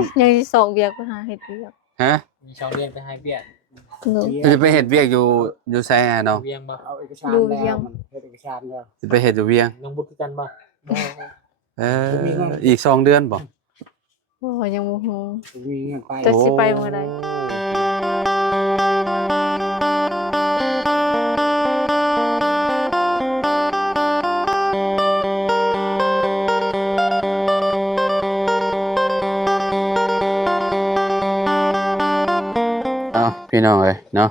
ยยังสิส่งเวียกไปหาเฮ็ดเวียกฮะมีช่องเรียนไปให้เวียด หนู จะไปเฮ็ดเวียกอยู่ไสอะน้อง เวียงบ่ เอาเอกสาร ดู แล้ว ยัง มันเฮ็ดเอกสารแล้ว สิไปเฮ็ดอยู่เวียง น้องบุตรกันบ่ เอออีก2 เดือนบ่ โอ้ยังบ่ฮู้ มีเงินไป แต่สิไปมื้อใด เอาพี่น้องเอ้ยเนาะ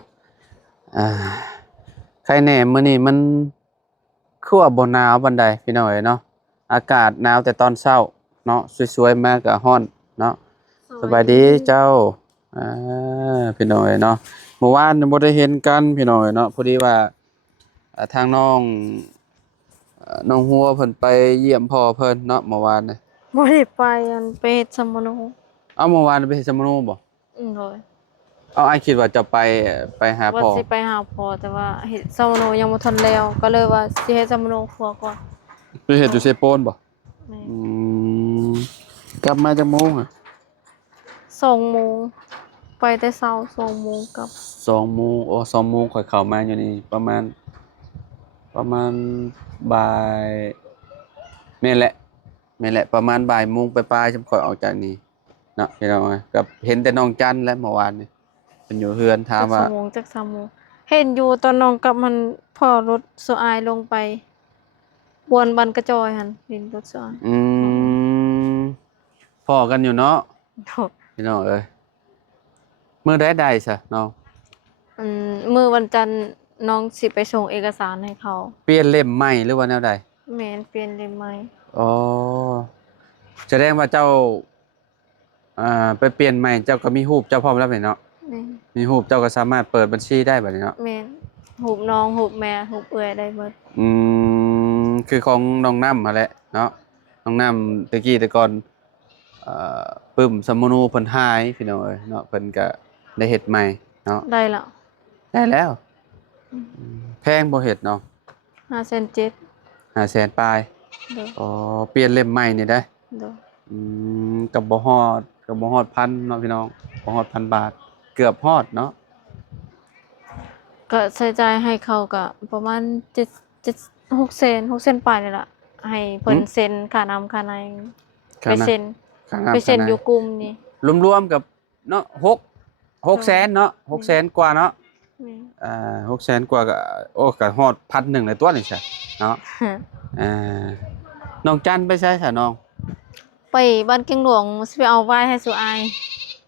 ใครแหน่มื้อนี้มันคือว่าบ่หนาวปานใดพี่น้องเอ้ยเนาะอากาศหนาวแต่ตอนเช้าเนาะสวยๆมาก็ร้อนเนาะสบายดีเจ้าพี่น้องเอ้ยเนาะเมื่อวานบ่ได้เห็นกันพี่น้องเอ้ยเนาะพอดีว่าทางน้องหัวเพิ่นไปเยี่ยมพ่อเพิ่นเนาะเมื่อวานน่ะ บ่ได้ไปอันไปเฮ็ดสมโน เอ้าเมื่อวานไปเฮ็ดสมโนบ่ โดย เอาอ้ายคิดว่าจะไปหา ว่า พ่อ สิไปหาพ่อแต่ว่าเฮ็ดสมโนยังบ่ทันแล้วก็เลยว่าสิเฮ็ดสมโนครัวก่อน ไปเฮ็ดอยู่เซโปนบ่ แม่ กลับมาจากโมงอ่ะ 2 โมงไปแต่เช้า2 โมงกลับ 2 โมง2 โมงข่อยเข้ามาอยู่นี่ประมาณบ่ายแม่นแหละประมาณบ่ายโมงปลายๆจำข่อยออกจากนี่เนาะพี่น้องเอ้ยกับเห็นแต่น้องจันและเมื่อวานนี่เพิ่นอยู่เฮือนถามว่า จัก2 โมงจัก3 โมงเห็นอยู่ตอนน้องกลับมันพ่อรถโซอายลงไปบวนบันกระจอยหั่นเห็นรถโซอาย พอกันอยู่เนาะ โดด พี่น้องเอ้ยมื้อใดซะน้อง มื้อวันจันทร์น้องสิไปส่งเอกสารให้เขา เปลี่ยนเล่มใหม่หรือว่าแนวใด แม่นเปลี่ยนเลยไหม อ๋อแสดงว่าเจ้าไปเปลี่ยนใหม่เจ้าก็มีรูปเจ้าพร้อมแล้วแม่นเนาะ แม่น มีรูปเจ้าก็สามารถเปิดบัญชีได้บัดนี้เนาะ แม่นหูบน้องหูบแม่หูบเอื้อยได้หมด คือของน้องน้ำมาแหละเนาะน้องน้ำตะกี้แต่ก่อนปึ้มสมโนูเพิ่นหายพี่น้องเอ้ยเนาะเพิ่นก็ได้เฮ็ดใหม่เนาะ ได้แล้ว ได้แล้วแพงบ่เฮ็ดเนาะ 5,700,000 500,000ปลาย เด้อ อ๋อเปลี่ยนเล่มใหม่นี่ได้ เด้อ กับบ่ฮอดพันเนาะพี่น้องบ่ฮอด1,000 บาท เกือบฮอดเนาะ ก็ใช้จ่ายให้เขาก็ประมาณ600,000ปลายนี่ล่ะให้เพิ่นเซ็นค่าน้ำค่าในไปเซ็น ค่าน้ำ ไปเซ็น ค่า อยู่กลุ่มนี่ รวมๆกับเนาะ600,000เนาะ600,000กว่าเนาะ แม่น 600,000กว่าก็โอ้ก็ฮอด1,000เลยตัวนี่ซะเนาะอ่าน้องจันไปใช้ซะน้อง ไปบ้านเกียงหลวงสิไปเอาไว้ให้สุอาย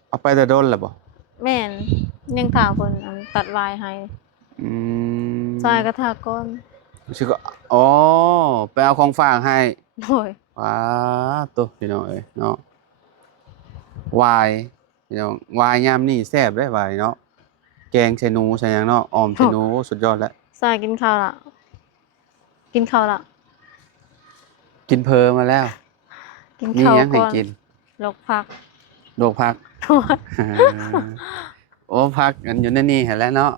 เอาไปแต่โดนแล้วบ่ แม่นยังถามเพิ่นอันตัดไว้ให้ อืม สุอายก็ถาก่อน สิก็อ๋อไปเอาของฝากให้ โดย ว้าตัวพี่น้องเอ้ยเนาะวายพี่น้องวายยามนี้แซ่บเด้วายเนาะแกงใส่หนูใส่หยังเนาะออมใส่หนูสุดยอดแล้ว สุอายกินข้าวละกินข้าวละ กินเพอมาแล้ว กิน มี ข้าว หยังให้ ก่อน กิน ลกผัก โรคพัก โอ้พักกันอยู่ในนี่เห็นแล้วเนาะ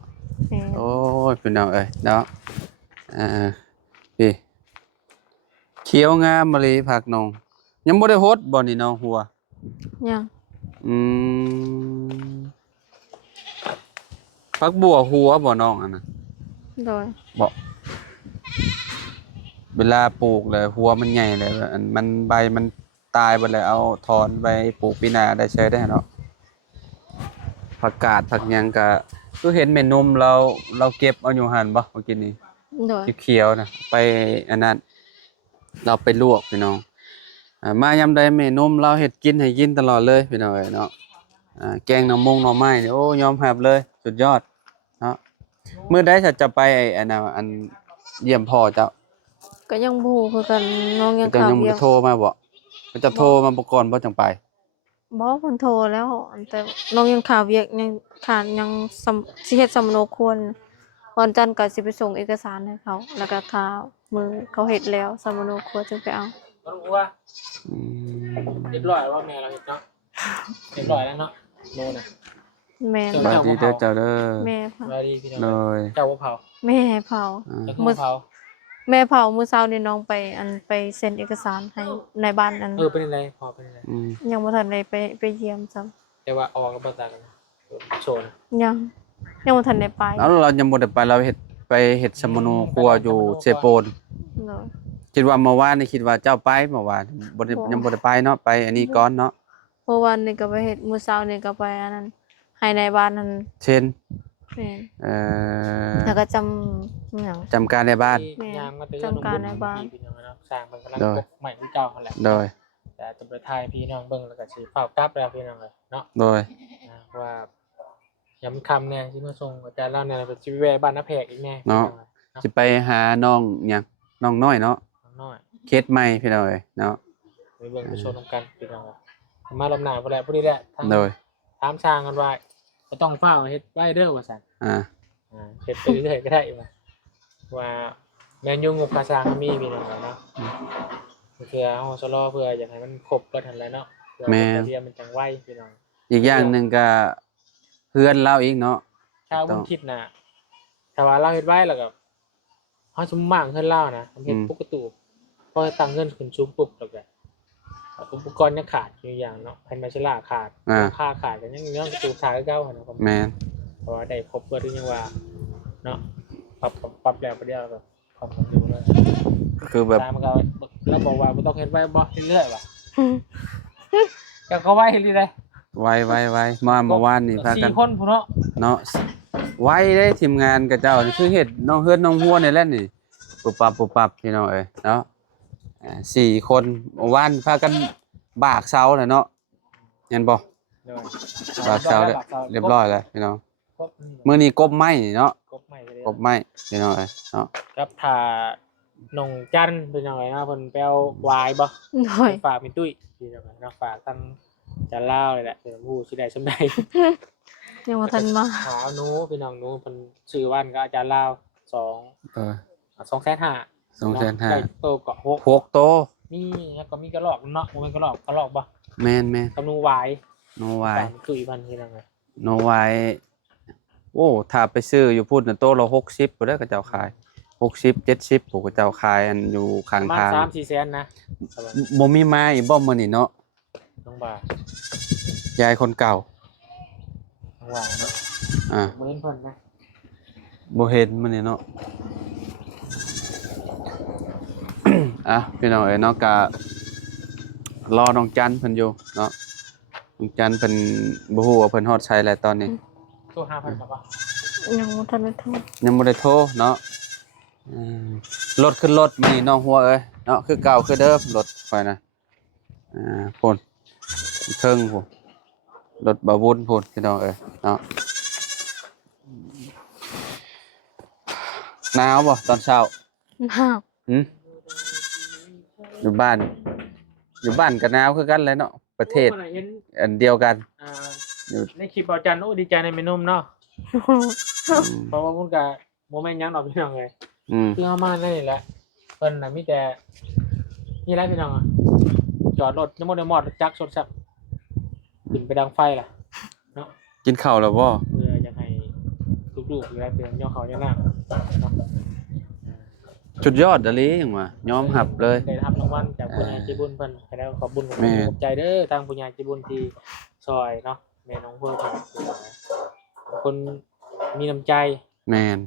แม่น โอ้ยพี่น้องเอ้ยเนาะพี่เขียวงามมะลิผักน้องยังบ่ได้โฮดบ่นี่น้องหัว ยัง อืมผักบัวหัวบ่น้องอันน่ะ โดย บ่เวลาปลูกเลยหัวมันใหญ่เลยอันมันใบมันตายไปเลยเอาถอนไปปลูกปีหน้าได้ใช้ได้เนาะผักกาดผักหยังก็คือเห็นแม่นมเราเก็บเอาอยู่หั่นบ่เมื่อกี้นี้ โดย เขียวๆนะไปอันนั้นเราไปลวกพี่น้องมายามใดแม่นมเราเฮ็ดกินให้กินตลอดเลยพี่น้องเอ้ยเนาะแกงหน่อไม้นี่โอ้ยอมรับเลยสุดยอดเนาะมื้อใดจะไปไอ้อันน่ะอันเยี่ยมพ่อเจ้า ก็ยังบ่ฮู้คือกันน้องยัง เจ้า ข่าว ยังบ่ เวีย ได้ ก โทรมาบ่เขาจะโทรมาบ่ก่อนบ่จังไป บ่เพิ่นโทรแล้วแต่น้องยังข่าวเวียกยังขาดยังสิเฮ็ดสำโนครวรวันจันทร์ก็สิไปส่งเอกสารให้เขา แล้วก็ข่าวมือเขาเฮ็ดแล้วสำโนครัวจึงไปเอา น้องว่า อืม เรียบร้อยว่าแม่เราเห็นเนาะเรียบร้อยแล้วเนาะโน่นน่ะ แม่ สวัสดีเด้อเจ้าเด้อ แม่เผา สวัสดีพี่น้อง เลย เจ้าว่าเผา แม่เผา เจ้าคือว่าเผา แม่เผามื้อเช้านี่น้องไปไปเซ็นเอกสารให้ในบ้านเป็นอะไรพอเป็นอะไร ยังบ่ทันได้ไปเยี่ยมซ้ำ แต่ว่าออกแล้วบ่ต่างกันโซน ยังบ่ทันได้ไป แล้วเรายังบ่ได้ไปเราไปเฮ็ดสมโนครัวอยู่เซโปน เนาะ คิดว่าเมื่อวานนี่คิดว่าเจ้าไปเมื่อวานบ่ได้ยังบ่ได้ไปเนาะไปอันนี้ก่อนเนาะ เมื่อวานนี่ก็ไปเฮ็ดมื้อเช้านี่ก็ไปอันนั้นให้ในบ้านนั้น เช่น แม่น เอ่อ แล้วก็จำหยัง จำการในบ้าน ยามมาเตือน จำการในบ้าน พี่น้องเนาะสร้างมันกำลัง โดย ปกใหม่ที่เจ้าหั่นแหละ โดย แต่ตำรวจไทยพี่น้องเบิ่งแล้วก็สิเฝ้ากลับแล้วพี่น้องเลยเนาะ โดย ว่าย้ำคำเนี่ยที่มาส่งอาจารย์เล่าเนี่ยเป็นชีวิตแวบ้านน้าแพกอีกแน่ เนาะ สิไปหาน้องหยังน้องน้อยเนาะ น้อย เคสใหม่พี่น้องเอ้ยเนาะ ไปเบิ่งไปชมกันพี่น้องมาลำหนาพอแล้วพอดีแหละทาง โดย ถามช่างกันว่าก็ต้องเฝ้าเฮ็ดไว้เด้อว่าซั่น อ่า เฮ็ดไปเรื่อยๆก็ได้ว่าแม่นยุ่งงบค่าสร้างก็มีพี่น้องเนาะเพื่อเฮาชะลอเพื่ออยากให้มันครบก็ทันแล้วเนาะเพื่อเรียนมันจังไวพี่น้อง อีกอย่างหนึงก็เพื่อนเราอีกเนาะ ถ้าวุ้นคิดน่ะถ้าว่าเราเฮ็ดไว้แล้วก็เฮาสมมั่งเพิ่นเล่านะเฮ็ดปกติพอตั้งเงินขึ้นสูงปุ๊บแล้วก็อุปกรณ์ยังขาดอยู่อย่างเนาะแผ่นไมเชล่าขาดค่าขาดก็ยังเรื่องประตูขาดคือเก่าหั่นนะครับ แม่น เพราะว่าได้ครบเบิดยังว่าเนาะปรับแล้วประเดี๋ยวก็ปรับอยู่เลย คือแบบ ตามมันก็แล้วบอกว่าบ่ต้องเฮ็ดไว้บ่เรื่อยๆว่ะก็เขาไว้เรื่อย ไวมาเมื่อวานนี่พากัน 4คนพุ่นเนาะ เนาะไว้ได้ทีมงานกับเจ้านี่คือเฮ็ดน้องเฮือนน้องหัวนี่แหละนี่ปุบปับพี่น้องเอ้ยเนาะ4คนเมื่อวานพากันบากเสาน่ะเนาะเห็นบ่ เดี๋ยว บากเสาเรียบร้อยแล้วพี่น้อง ครบ มื้อนี้กบไม้เนาะ ครบใหม่เลย กบไม้พี่น้องเอ้ยเนาะ กับถ่าหนองจันทร์เป็นยังไงนะเพิ่นไปเอาวายบ่ โดย ฝากเป็นตุ้ยที่จังได๋เนาะฝากทั้งจันลาวเลยแหละเพิ่นผู้สิได้สำใด ยังบ่ทันมา หาหนูพี่น้องหนูเพิ่นชื่อวันก็อาจารย์ลาว2 เออ 2,500,000 2,500,000 ได้โตก็6 6โต นี่แล้วก็มีกระรอกเนาะบ่แม่นกระรอกบ่ แม่น กับหนูวาย โนไว ฝากเป็นตุ้ยเพิ่นที่จังได๋ โนไวโอ้ถ้าไปซื้ออยู่พุ่นน่ะโตละ60พุ่นเด้อเขาเจ้าขาย60 70ผู้เขาเจ้าขายอันอยู่ข้าง ประมาณ ทาง 3-4แสนนะ บ่มีมาอีกบ่มื้อนี้เนาะ น้องบ่า ยายคนเก่า น้องบ่าเนาะ อ่า บ่เห็นเพิ่นนะ บ่เห็นมื้อนี้เนาะ อ่ะพี่น้องเอ้ยเนาะก็รอน้องจันเพิ่นอยู่เนาะน้องจันเพิ่นบ่ฮู้ว่าเพิ่นฮอดไสแล้วตอนนี้ ตัว 5,000ครับบ่ ยังบ่ทันได้โทร ยังบ่ได้โทรเนาะอืมรถขึ้นรถมื้อนี้น้องหัวเอ้ยเนาะคือเก่าคือเดิมรถข่อยน่ะพุ่นเทิงพุ่นรถบ่าวบุญพุ่นพี่น้องเอ้ยเนาะหนาวบ่ตอนเช้า น้าว หืมอยู่บ้านก็หนาวคือกันแหละเนาะประเทศ โอ้คนน่ะเห็น อันเดียวกัน อยู่ ในคลิปบ่จันโอ้ดีใจในเมนุ่มเนาะ เพราะว่าพุ่นก็บ่แม่นหยังดอกพี่น้องเลย อืม คือเฮามานั่นนี่แหละเพิ่นน่ะมีแต่นี่แหละพี่น้องอะจอดรถน้ำมันต์มอดจักรสดซับขึ้นไปดังไฟล่ะเนาะ กินข้าวแล้วบ่ เพื่ออยากให้ลูกๆหรืออะไรเพื่อนย่อเขาย่อหน้าเนาะ สุดยอดอะลีหยังว่ายอมรับเลย ได้รับรางวัลจากผู้ใหญ่ใจบุญเพิ่นให้ได้ขอบบุญขอบ แม่ คุณขอบใจเด้อทางผู้ใหญ่ใจบุญที่ซอยเนาะแม่น้องเพิ่นคนมีน้ำใจ แม่น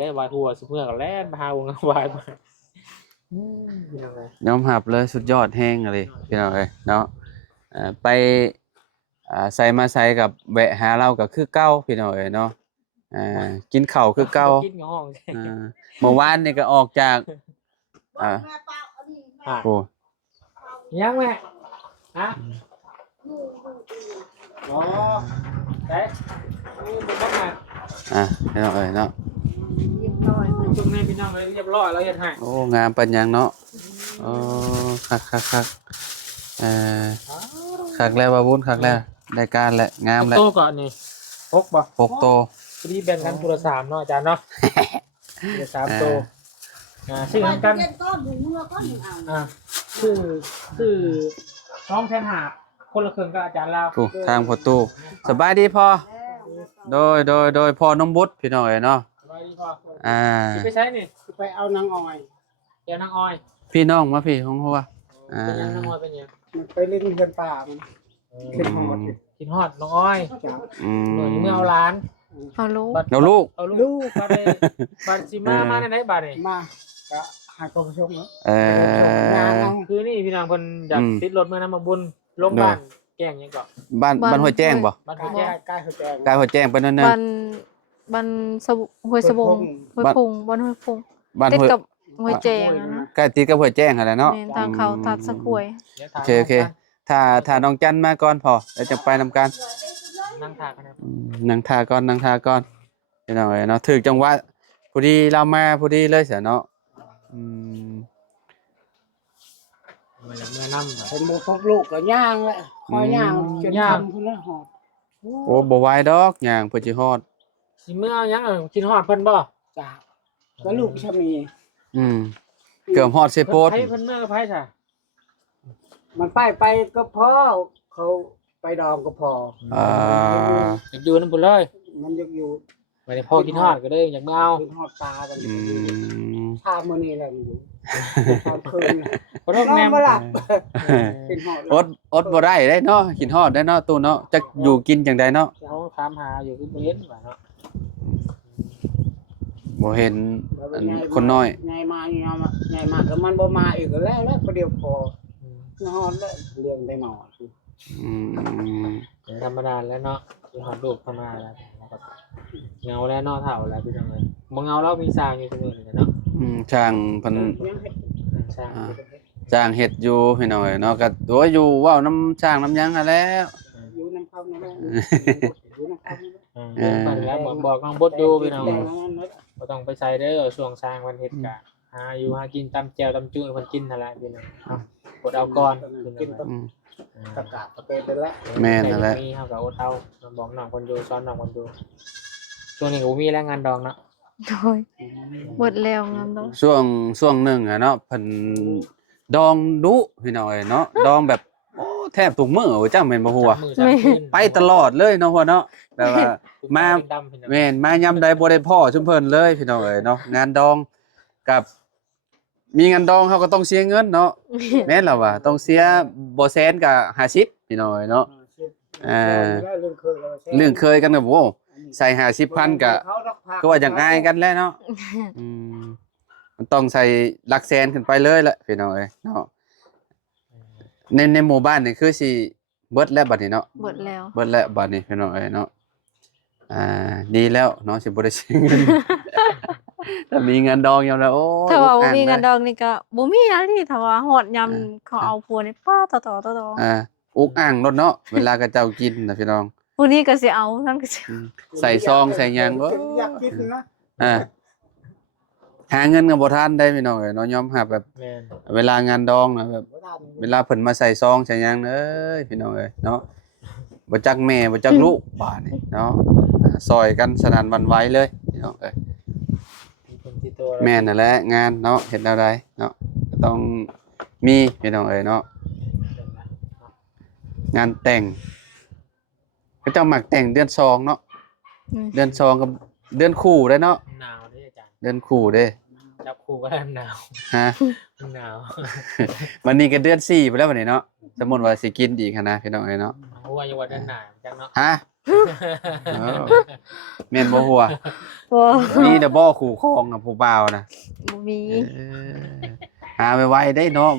ได้วายหัวสิเพื่อก็แล่นไปหาวงวายมาพี่น้องเอ้ย ยอมรับเลยสุดยอดแฮงอะลีพี่น้องเอ้ยเนาะไปใส่มาใส่กับแวะหาเราก็คือเก่าพี่น้องเอ้ยเนาะกินข้าวคือเก่า กินกับห้อง เมื่อวานนี่ก็ออกจากอ่ะโอ้ ยังแม่ฮะอ๋อเอ๊ะนี่เป็นบ้านไหน พี่น้องเอ้ยเนาะ เรียบร้อย จุ่มให้พี่น้องเลยเรียบร้อยแล้วเฮ็ดให้ โอ้งามปานหยังเนาะโอ้คักคักแล้วบ่าบุญคักแล้วได้การแล้วงามแล้ว โตก่อนนี่พกบ่ 6โต พอดีแบ่งกันคนละ3เนาะอาจารย์เนาะคนละ3โตชื่อน้ำกันชื่อ2,500,000คนละครึ่งกับอาจารย์ลาว ถูกทางพ่อตู้สบายดีพ่อโดยพ่อน้องบุตรพี่น้องเอ้ยเนาะ สบายดีพ่อ อ่า สิไปใช้นี่ ไปเอานางออย แก้วนางอ้อย พี่น้องมาพี่ของหัวอ่า เป็นยังนางอ้อยเป็นยัง มันไปเล่นเงินป่ามันขึ้นหอด กินฮอดน้องอ้อย จ้า อืม หน่วยเมื่อเอาร้าน เอาลูก แล้วลูก เอาลูกมาได้บัตรซิมาในไหนบัตรนี่ มาก็หาตัวผู้ชมเนาะ เออ งานเอา คือนี่พี่นางเพิ่นอยาก อืม ติดรถเมื่อนั้นมาบุญลงบ้านแกงยังก็ บ้านห้วยแจ้งบ่ บ้าน ใกล้ แกง ใกล้เขาแจง กายห้วยแจ้งไปนั่นน่ะ บันสบุห้วยสบงห้วยพงบ้านห้วยพง บ้าน ติด ห้วย กับห้วยแจงอะนะ ใกล้ติดกับห้วยแจ้งหั่นแหละเนาะ แม่นทางเขาทัดสะกวย โอเคถ้าน้องจันมาก่อนพอแล้วจะไปนำกัน นั่งทากันนะ นั่งทาก่อนพี่น้องเอ้ยเนาะถึกจังหวะพอดีเรามาพอดีเลยเสียเนาะอืม เมื่อนำ เป็นโมพกลูกก็ย่างแหละคอยย่างจนทำพุ่นละหอด โอ้บ่ไหวดอกย่างเพิ่นสิฮอด สิเมื่อยังกินฮอดเพิ่นบ่ จ้าก็ลูกชะมี อืมเกือบฮอดเซโปด ไผเพิ่นเมื่อกับไผซะ มันไปก็พอเขาไปดองก็พอ อ่า อยากอยู่นำพุ่นเลย มันยังอยู่ ไม่ได้พ่อกินฮอดก็เลยอยากมาเอา ขึ้นหอดตากัน อืม ชามื้อนี้แหละมันอยู่ตอนคืน บ่ น ต้อง อน แนม บ่หลับขึ้นหอด อดบ่ได้เด้เนาะกินฮอดได้เนาะตู้เนาะจักอยู่กินจังไดเนาะ เขาถามหาอยู่คือบ่เห็นว่าเนาะ บ่เห็นอันคนน้อย ไงมาไงมาก็มันบ่มาอีกแล้วประเดี๋ยวพอ นอนแล้วเรื่องไปนอน อืม ธรรมดาแล้วเนาะคือฮอดลูกธรรมดาแล้วเงาแล้วเนาะเฒ่าแล้วพี่น้องเอ้ยบ่เงาเรามีสร้างอยู่เสมอนี่เนาะ ช่างเพิ่น สร้าง จ้างเฮ็ดอยู่พี่น้องเอ้ยเนาะก็ตัวอยู่เว้าน้ำช่างน้ำหยังหั้นแหล้ว อยู่น้ำเข้านั่นแหละอยู่น้ำเข้านั่นแหละ เรื่องไปแล้วบอกน้องบดอยู่พี่น้อง แต่นั้นแหละ บ่ต้องไปใส่เด้อช่วงสร้างวันเฮ็ดกะหาอยู่หากินตำแจ่วตำจุ้ยคนกินนั่นแหละพี่น้องเนาะอดเอาก่อนพี่น้อง อืม ประกาศประเป็นไปแล้ว แม่นนั่นแหละ มีเฮาก็อดเอาบอกน้องคนอยู่สอนน้องคนอยู่ช่วงนี้ก็บ่มีแรงงานดองเนาะ โดยหมดแล้วงานดอก ช่วงหนึงอะเนาะเพิ่นดองดุพี่น้องเอ้ยเนาะดองแบบโอ้แทบทุกมื้อว่าจังแม่นบ่ฮู้ว่า มือสามคืน ไปตลอดเลยเนาะพ่อเนาะแต่ว่า มา ดำพี่น้อง แม่นมายามใดบ่ได้พ่อชุมเพิ่นเลยพี่น้องเอ้ยเนาะงานดองกับมีงานดองเขาก็ต้องเสียเงินเนาะแม่นแล้วว่าต้องเสียบ่แสนก็50พี่น้องเอ้ยเนาะ เรื่องเคย เรื่องเคยกันก็โอ้ใส่50,000ก็ว่าอย่างอายกันแล้วเนาะอืมมันต้องใส่หลักแสนขึ้นไปเลยแหละพี่น้องเอ้ยเนาะในหมู่บ้านนี่คือสิเบิดแล้วบัดนี้เนาะ หมดแล้ว เบิดแล้วบัดนี้พี่น้องเอ้ยเนาะดีแล้วเนาะสิบ่ได้เสียเงิน ถ้ามีเงินดองยามแล้วโอ้ย ถ้าว่าบ่ อ่ มี เลย งานดองนี่ก็บ่มีหยังที่ถ้าว่าฮอดยามเขาเอาผัวนี่ป้าต่ออุกอ่างรถเนาะเวลากระเจ้ากินนะพี่น้อง ผู้นี้ก็สิเอานั่นก็สิ ใส่ซองใส่หยังก็ อยากกินนะ อ่าหาเงินก็บ่ทันได้พี่น้องเอ้ยเนาะยอมรับแบบ แม่น เวลางานดองนะแบบ เวลาเพิ่นมาใส่ซองใส่หยังเอ้ยพี่น้องเอ้ยเนาะบ่จักแม่บ่จักลูกบาดนี่เนาะซอยกันสนั่นหวันไหวเลยพี่น้องเอ้ย มีคนที่ตัว แม่นนั่นแหละงานเนาะเฮ็ดแนวใดเนาะก็ต้องมีพี่น้องเอ้ยเนาะงานแต่งก็เจ้ามักแต่งเดือนสองเนาะเดือนสองกับเดือนคู่ได้เนาะ หนาวเด้อาจารย์ เดือนคู่เด้ จับคู่ก็ได้หนาว ฮะ หนาว วันนี้ก็เดือน4ไปแล้วบัดนี้เนาะสมมุติว่าสิกินอีกหั้นนะพี่น้องเอ้ยเนาะ หัวอยู่ว่าด้านหนาวจังเนาะ ฮะเออแม่นบ่ฮู้อ่ะ บ่ มีแต่บ่คู่ครองกับผู้บ่าวนะ บ่มี เออหาไวๆได้เนาะ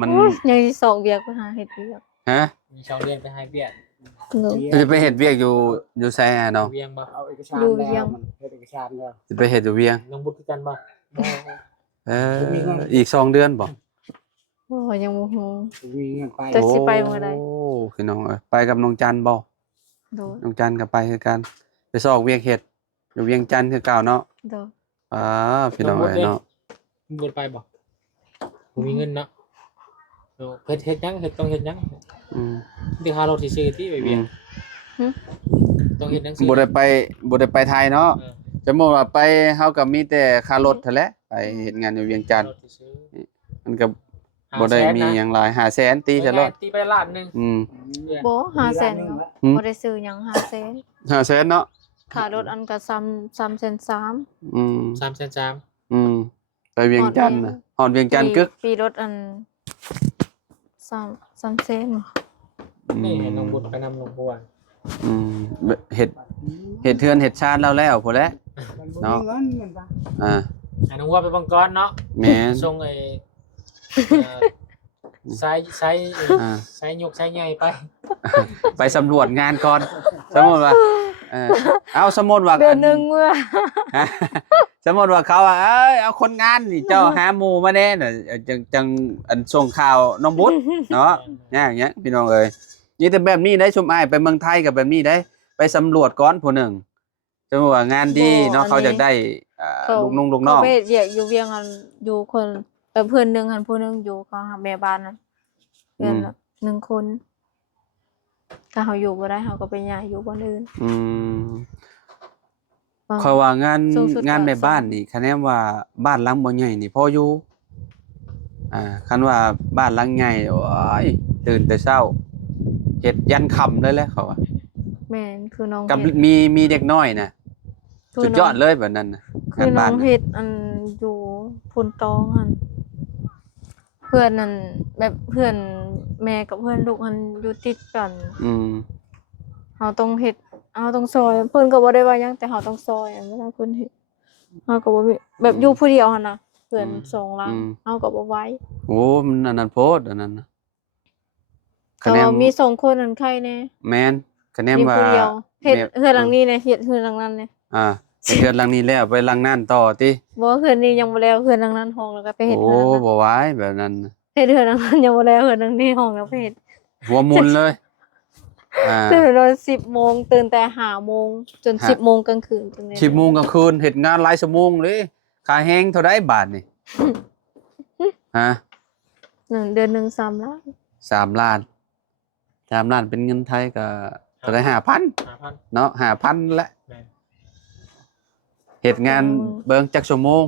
มัน โอ้ยยังสิส่งเวียกไปหาเฮ็ดเวียก ฮะ มีช่องเรียนไปให้เบียด เนาะ จะไปเฮ็ดเวียกอยู่ไสอะเนาะ เวียงบ่ เอาเอกสารแล้วมันเอกสารแล้ว สิไปเฮ็ดอยู่เวียง น้องบุตรคือกันบ่ เอออีก2เดือนบ่ บ่ยังบ่ฮู้ มีเงินไป แต่สิไปมื้อใด โอ้พี่น้องเอ้ยไปกับน้องจันบ่ โดย น้องจันก็ไปคือกันไปซอกเวียงเฮ็ดอยู่เวียงจันทน์คือเก่าเนาะ โดย พี่น้องเอ้ยเนาะ บุตรไปบ่บ่มีเงินเนาะเฮ็ดยังเฮ็ดต้องเฮ็ดยัง อืม ที่ค่ารถซื่อๆที่ไปเวียงต้องเฮ็ดหนังสือ บ่ได้ไปไทยเนาะสมมุติว่าไปเฮาก็มีแต่ค่ารถเท่าแหละไปเฮ็ดงานอยู่เวียงจันทน์มันก็บ่ได้มีหยังหลาย500,000ตีซะเนาะ ตีไปล้านนึง บ่500,000เนาะ อืม บ่ได้ซื้อหยัง500,000 500,000เนาะ ค่ารถอันก็3 3,300,000 อืม 3,300,000 อืม ไปเวียงจันทน์น่ะฮอดเวียงจันทน์กึก ปีรถอัน3เซน นี่ให้น้องบุญไปนำน้องบัว อืมเฮ็ดเทือนเฮ็ดชาติแล้วพุ่นแหละ มันบ่มีเงินแม่นปะ อ่า ให้น้องบัวไปบังกรเนาะ แม่น ส่งไอ้ไซยกไซใหญ่ไป ไปสำรวจงานก่อนสมมุติว่าเอาสมมุติว่า เดือนหนึงเมื่อ สมมุติว่าเขาว่าเอ้ยเอาคนงานนี่เจ้าหาหมู่มาแน่น่ะจังอันส่งข่าวน้องบุญเนาะอย่างเงี้ยพี่น้องเอ้ยนี่แต่แบบนี้ได้ชมอ้ายไปเมืองไทยกับแบบนี้ได้ไปสำรวจก่อนผู้หนึ่งสมมุติว่างานดีเนาะเขาจะได้ลูกน้อง เขาไปเวียกอยู่เวียงอันอยู่คนเพื่อนหนึงอันผู้หนึงอยู่ก็หาแม่บ้านนั่นเพื่อนละ1คนถ้าเขาอยู่บ่ได้เขาก็ไปย้ายอยู่บ้านอื่น เขาว่างาน สูงสุด งานใน ก็ บ้านนี่คะแนนว่าบ้านหลังบ่ใหญ่นี่พออยู่คันว่าบ้านหลังใหญ่โอ้ยตื่นแต่เช้าเฮ็ดยันค่ำเลยแหละเขาว่า แม่นคือน้อง กับ เฮ็ด มีเด็กน้อยน่ะ คื สุดยอดเลยแบบนั้นน่ะ คือง าน น้ บ้า อน ง น่ะ เฮ็ดอันอยู่พูนตองหั่นเพื่อนนั่นแบบเพื่อนแม่กับเพื่อนลูกมันอยู่ติดกัน อืม เฮาต้องเฮ็ดเฮาต้องซอยเพิ่นก็บ่ได้ว่าหยังแต่เฮาต้องซอยอันเวลาเพิ่นเฮ็ดเฮาก็บ่มีแบบอยู่ผู้เดียวหั่นน่ะเพื่อนสองหลังเฮาก็บ่ไหว โอ้มันอันนั้นโพดอันนั้นน่ะ แต่ว่ามี2คนนั่นใครแน่ แม่นคะแนน มี ว่า ผู้เดียวเฮ็ด แม่ เฮือนหลังนี้แน่เฮ็ดเฮือนหลังนั้นแน่ ไปเทือนหลังนี้แล้วไปหลังนั้นต่อติ บ่เฮือนนี้ยังบ่แล้วเฮือนหลังนั้นห้องแล้วก็ไปเฮ็ด โอ้ เฮือนหลังนั้น บ่ไหวแบบนั้นน่ะ เฮ็ดเฮือนหลังนั้นยังบ่แล้วเฮือนหลังนี้ห้องแล้วไปเฮ็ด หัวมุนเลยตื่นนอน10 โมงตื่นแต่5 โมงจน 10 โมงกลางคืนจังได๋ 10 โมงกลางคืนเฮ็ดงานหลายชั่วโมงเลยค่าแฮงเท่าใดบาทนี่ฮะ เดือนหนึง3 ล้าน 3 ล้าน3ล้านเป็นเงินไทยก็เท่าไหร่ 5,000 5,000 เนาะ 5,000แหละ แม่น เฮ็ดงานเบิ่งจักชั่วโมง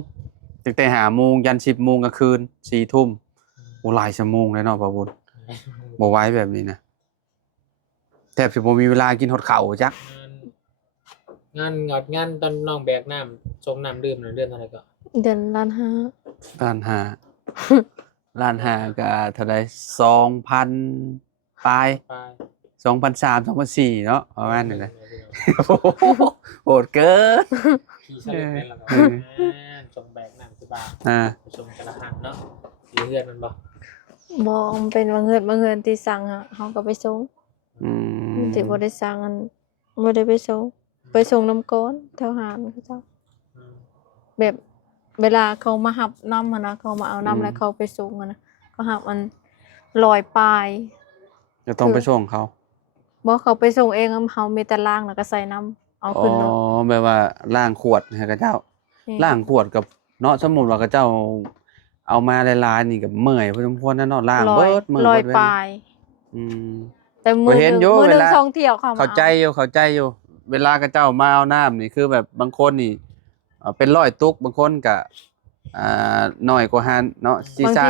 ตั้งแต่5 โมงยัน10 โมงกลางคืน4 ทุ่มโอ้หลายชั่วโมงเลยเนาะบ่าวบุญบ่ไหวแบบนี้นะแทบสิบ่มีเวลากินฮอดข้าวจัก งานงอดงานตอนน้องแบกน้ำส่งน้ำดื่มน่ะเดือนเท่าไหร่ก็ เดือนล้านห้า ล้านห้า ล้านห้าก็เท่าใด2,000ปลาย ไป 2,300 2,400เนาะประมาณนี้แหละโหดเกิน ขี่สลิงแม่นแล้วก็ส่งแบกน้ำที่บ้าน ไปส่งกระหันเนาะอยู่เฮือนมันบ่ บ่มันเป็นบางเฮือนที่สั่งอะเฮาก็ไปส่ง อืม ที่บ่ได้สั่งอันบ่ได้ไปส่งน้ำก้อนแถวหานเขาเจ้า อืม แบบเวลาเขามารับน้ำอะนะเขามาเอาน้ำแล้วเขาไปส่งอะนะเขารับมัน100ปลาย จะต้องไปส่งเขา บ่เขาไปส่งเองเฮามีแต่ล้างแล้วก็ใส่น้ำเอา อ๋อ ขึ้นรถ แบบว่าล้างขวดให้กับเจ้า นี่ ล้างขวดกับเนาะสมมุติว่ากับเจ้าเอามาหลายๆนี่ก็เมื่อยพอสมควรนะเนาะล้างเบิดมื้อ ร้อย เบิด ปลาย อืม แต่มือ เห็น หนึ่ง อยู่ มือหนึ่ง เวลา ท่องเที่ยวเขามา เข้าใจอยู่เวลากับเจ้ามาเอาน้ำนี่คือแบบบางคนนี่เป็น100ตุกบางคนก็น้อยกว่าหันเนาะ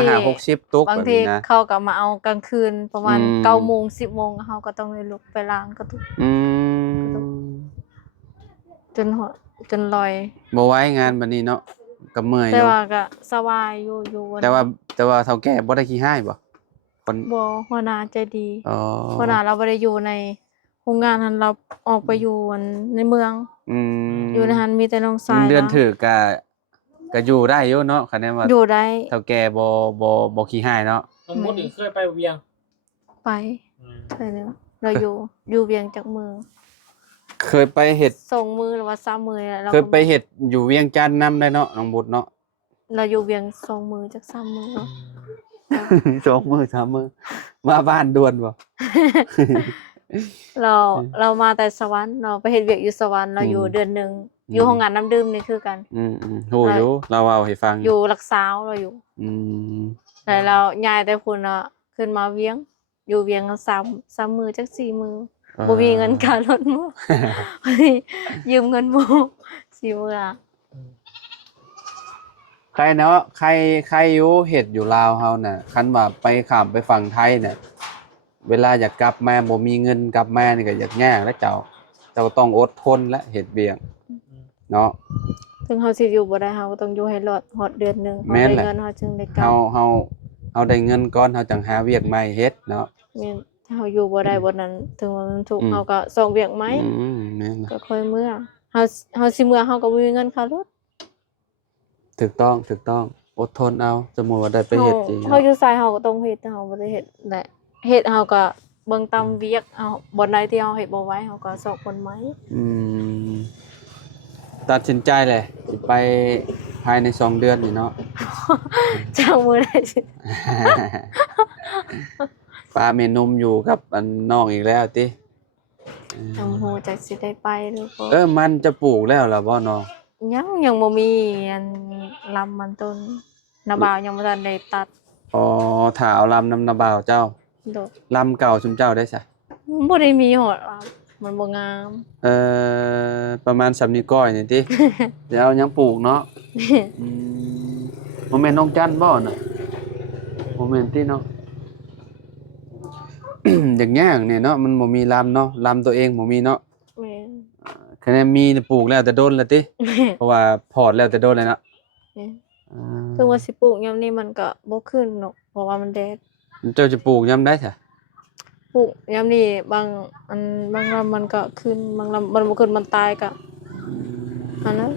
40-50-60ตุก บาง แบบ ที นี้นะ เขาก็มาเอากลางคืนประมาณ อืม 9 โมง 10 โมงเขาก็ต้องเลยลุกไปล้างกระตุก อืม จนลอย บ่ไหว้งานบัดนี้เนาะก็เมื่อยอ แต่ ยู่ ว่าก็สบายอยู่วัน แต่ว่าเฒ่าแก่บ่ได้ขี้ห้ายบ่คน บ่หัวหน้าใจดี อ๋อ หัวหน้าเราบ่ได้อยู่ในโรงงานนั้นเราออกไปอยู่ในเมือง อืม อยู่ในหันมีแต่น้อง เงิ ชาย นเดือน รา ถือก็อยู่ได้อยู่เนาะคะแนนว่า อยู่ได้ เฒ่าแก่บ่ขี้ห้ายเนาะ น้องมุดนี่เคยไปเวียง ไป อืม ใช่แล้วเราอยู่เวียงจากมือ เคยไปเฮ็ด ส่งมือหรือว่าซ้ำมือนี่แหละเรา เคยไปเฮ็ดอยู่เวียงจันทน์นำได้เนาะน้องบุตรเนาะ เราอยู่เวียงส่งมือจากซ้ำมือเนาะ 2 มื้อ3มื้อมาบ้านด่วนบ่ เรามาแต่สวรรค์เราไปเฮ็ดเวียกอยู่สวรรค์เราอยู่เดือนหนึงอยู่ห้องงานน้ำดื่มนี่คือกัน ฮู้อยู่เราเว้าให้ฟัง อยู่รักษาวเราอยู่ อืม แต่เราย้ายแต่พุ่นน่ะขึ้นมาเวียง อยู่เวียงกัน3มื้อจัก4 มื้อบ่มีเงินค่ารถมื้อ ยืมเงินหมู่4 มื้ออะ ใครเนาะใครอยู่เฮ็ดอยู่ลาวเฮาน่ะคันว่าไปข้ามไปฝั่งไทยน่ะเวลาอยากกลับมาบ่มีเงินกลับมานี่ก็ยากแล้วเจ้าต้องอดทนและเฮ็ดเวียงเนาะ ถึงเฮาสิอยู่บ่ได้เฮาก็ต้องอยู่ให้รอดฮอดเดือนหนึงเฮา แม่น ได้ แหละ เงินเฮาจึงได้กลั เฮา บ เฮาเฮาได้เงินก่อนเฮาจังหาเวียกใหม่เฮ็ดเนาะ แม่นถ้าเฮาอยู่บ่ได้บ่นั้นถึงว่ามันทุกข์ อืม เฮาก็ส่งเวียกไหม แม่นล่ะ ก็ค่อยเมื่อเฮาสิเมื่อเฮาก็บ่มีเงินค่ารถ ถูกต้องถูกต้องอดทนเอาสมมุติว่าได้ไปเฮ็ดจริง เฮาอยู่ไสเฮาก็ต้องเฮ็ดแต่เฮาบ่ได้เฮ็ดแหละเฮ็ดเฮาก็เบิ่งตามเวียกเอาบ่ใดที่เฮาเฮ็ดบ่ไหวเฮาก็ส่งผลไหม อืมตัดสินใจเลยสิไปภายใน2 เดือนนี่เนาะ จังมื้อใดสิ ป้าเมนมอยู่กับอันน้องอีกแล้วติ จังฮู้จักสิได้ไปหรือบ่ มันจะปลูกแล้วล่ะบ่น้อง ยังบ่มีอันลำมันต้นนาบ่าวยังบ่ทันได้ตัด อ๋อถ้าเอาลำนำนาบ่าวเจ้า ดอก ลำเก่าชุมเจ้าได้ซะ บ่ได้มีหอดลำมันบ่งาม ประมาณสำนี้ก้อยนี่ติ เดี๋ยวยังปลูกเนาะอืมบ่แม่นน้องจันบ่น่ะบ่แม่นติเนาะ อย่างยากเนี่ยเนาะมันบ่มีลำเนาะลำตัวเองบ่มีเนาะ แม่น คะแนนมีปลูกแล้วแต่โดนแล้วติ แม่น เพราะว่าพอร์ตแล้วแต่โดนเลยเนาะ แม่น อ่ ถึงว่าสิปลูกยามนี้มันก็บ่ขึ้นหรอกเพราะว่ามันแดด เจ้าจะปลูกยามได้ซะ ปลูกยามนี้บางลำมันก็ขึ้นบางลำมันบ่ขึ้นมันตายก็อันนั้น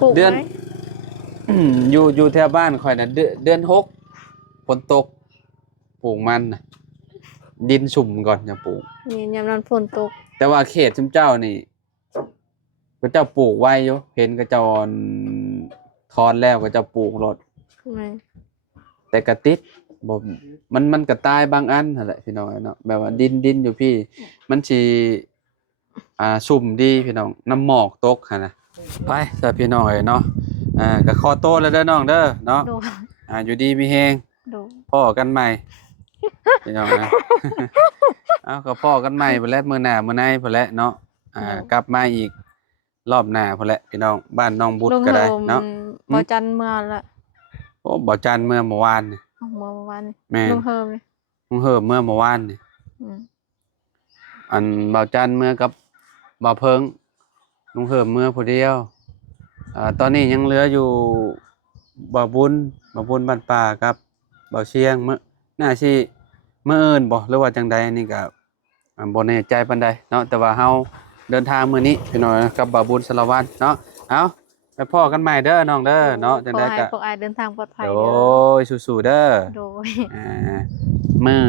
ปลูกไว้ อยู่แถวบ้านข่อยน่ะเดือน6ฝนตกปลูกมันน่ะดินชุ่มก่อนจะปลูก นี่ยามนั้นฝนตก แต่ว่าเขตชุมเจ้านี่ก็เจ้าปลูกไว้อยู่เห็นก็เจ้าถอนแล้วก็เจ้าปลูกรถ แม่น แต่ก็ติดบ่มันก็ตายบางอันนั่นแหละพี่น้องเนาะแบบว่าดินอยู่พี่ มันสิชุ่มดีพี่น้องน้ำหมอกตกหั่นน่ะไปซะพี่น้องเอ้ยเนาะก็ขอโตวแล้วเด้อน้องเด้อเนาะ โดน อยู่ดีมีแฮง โดน พ้อกันใหม่ พี่น้องนะ เอาก็พ้อกันใหม่พุ่นแหละมื้อหน้ามื้อในพุ่นแหละเนาะกลับมาอีกรอบหน้าพุ่นแหละพี่น้องบ้านน้องบุตรก็ได้เนาะ บ่จันเมื่อละ โอ้บ่จันเมื่อวานนี่ เมื่อวานนี้ แม่ ลุงเฮิมนี่ ลุงเหิมเมื่อวานนี่ อืม อันบ่จันเมื่อกับบ่เพิงลุงเหิมเมื่อผู้เดียวตอนนี้ยังเหลืออยู่บ่บุญบ้านป่ากับบ่เชียงมื้อน่าสิมื้ออื่นบ่หรือว่าจังใดอันนี้ก็บ่แน่ใจปานใดเนาะแต่ว่าเฮาเดินทางมื้อนี้พี่น้องกับบ่บุญสารวัตรเนาะเอาไปพ้อกันใหม่เด้อน้องเด้อเนาะจังได๋ก็ ขอให้พวกอายเดินทางปลอดภัย โอ้ เด้อย สู้ๆเด้อ โดย มื้อ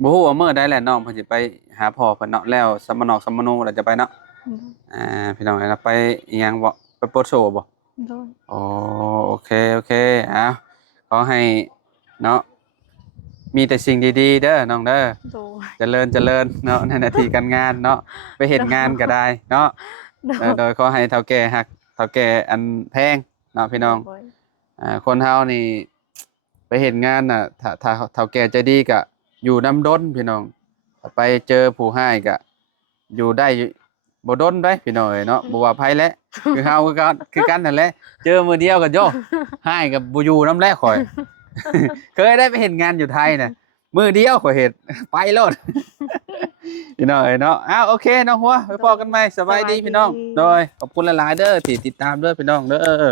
บ่ฮู้ว่ามื้อใดแหละน้องเพิ่นสิไปหาพ่อเพิ่นเนาะแล้วสมนอกสมโนแล้วจะไปเนาะพี่น้องนะไปอีหยังบ่ไปโปรโชว์บ่ โดย อ๋อโอเคขอให้เนาะมีแต่สิ่งดีๆเด้อน้องเด้อ โดย เจริญเนาะในหน้าที่การงานเนาะไปเฮ็ดงานก็ได้เนาะ โดย โดยขอให้เฒ่าแก่ฮักเฒ่าแก่อันแพงเนาะพี่น้อง โดย คนเฮานี่ไปเฮ็ดงานน่ะถ้าเฒ่าแก่ใจดีก็อยู่นำดนพี่น้องถ้าไปเจอผู้ร้ายก็อยู่ได้บ่ดนเด้พี่น้องเอ้ยเนาะบ่ว่าไผแหละคือเฮาคือกันนั่นแหละเจอมื้อเดียวก็โยร้ายก็บ่อยู่นำแลข่อย เคยได้ไปเฮ็ดงานอยู่ไทยน่ะมื้อเดียวข่อยเฮ็ด ไปโลด พี่น้องเอ้ยเนาะโอเคน้องหัวไปพอกันใหม่สบายดีพี่น้องโดยขอบคุณหลายๆเด้อที่ติดตามเด้อพี่น้องเด้อ